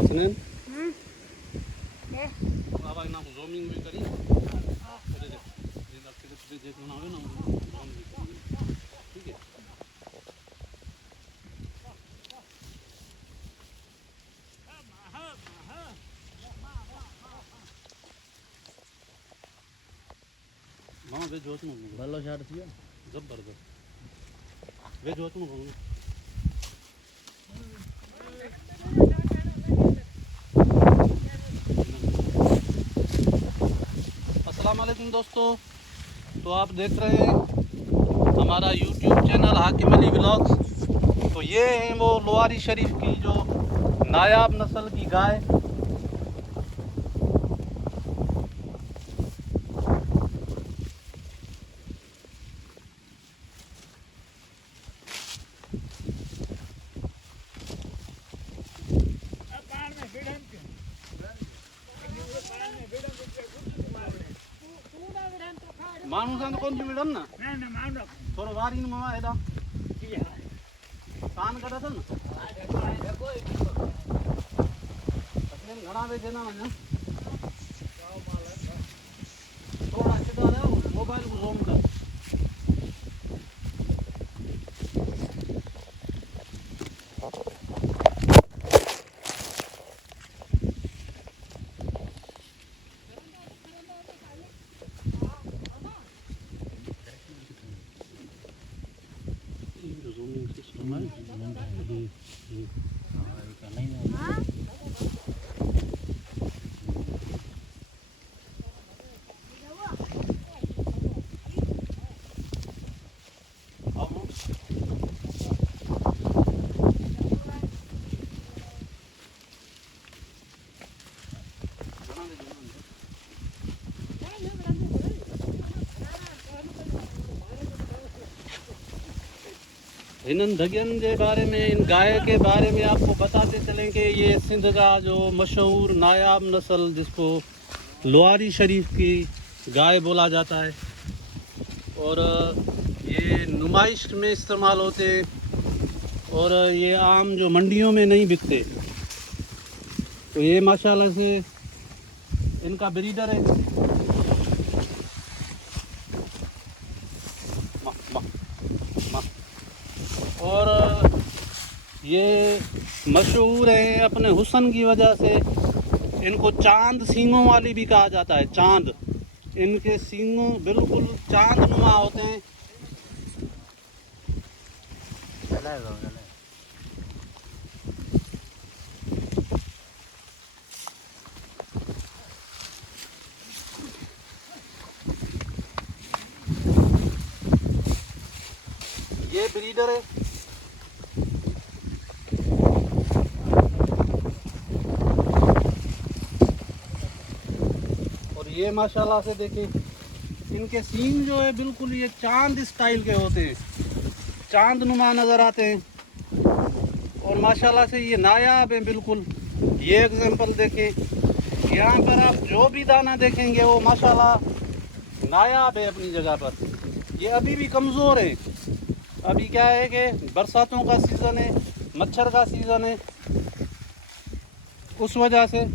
Sinan, दे बाबा ना zooming भी करी अरे देख ये आपके तो देख बनावे ना zoom भी करी ठीक है मां वे जोत में भलो शॉट थियो जबरदस्त वे जोत में कहूँ अस्सलाम वालेकुम दोस्तों। तो आप देख रहे हैं हमारा YouTube चैनल हाकिम अली व्लॉग्स। तो ये है वो लोहारी शरीफ की जो नायाब नस्ल की गाय। मानुसान कौन सी मिलन ना थोड़ा वारी मामा एदा कान करा था ना घना वे देना ना थोड़ा सीधा रहो मोबाइल को जूम कर इन धगियन के बारे में इन गाय के बारे में आपको बताते चलेंगे। ये सिंध का जो मशहूर नायाब नस्ल जिसको लोहारी शरीफ की गाय बोला जाता है और ये नुमाइश में इस्तेमाल होते हैं और ये आम जो मंडियों में नहीं बिकते। तो ये माशाल्लाह से इनका ब्रीडर है। और ये मशहूर है अपने हुस्न की वजह से। इनको चांद सींगों वाली भी कहा जाता है। चांद इनके सींगों बिल्कुल चांद नुमा होते हैं। ये ब्रीडर है। ये माशाल्लाह से देखें इनके सींग जो है बिल्कुल ये चांद स्टाइल के होते हैं, चांद नुमा नज़र आते हैं और माशाल्लाह से ये नायाब है बिल्कुल। ये एग्जांपल देखें, यहाँ पर आप जो भी दाना देखेंगे वो माशाल्लाह नायाब है अपनी जगह पर। ये अभी भी कमज़ोर है। अभी क्या है कि बरसातों का सीज़न है, मच्छर का सीज़न है, उस वजह से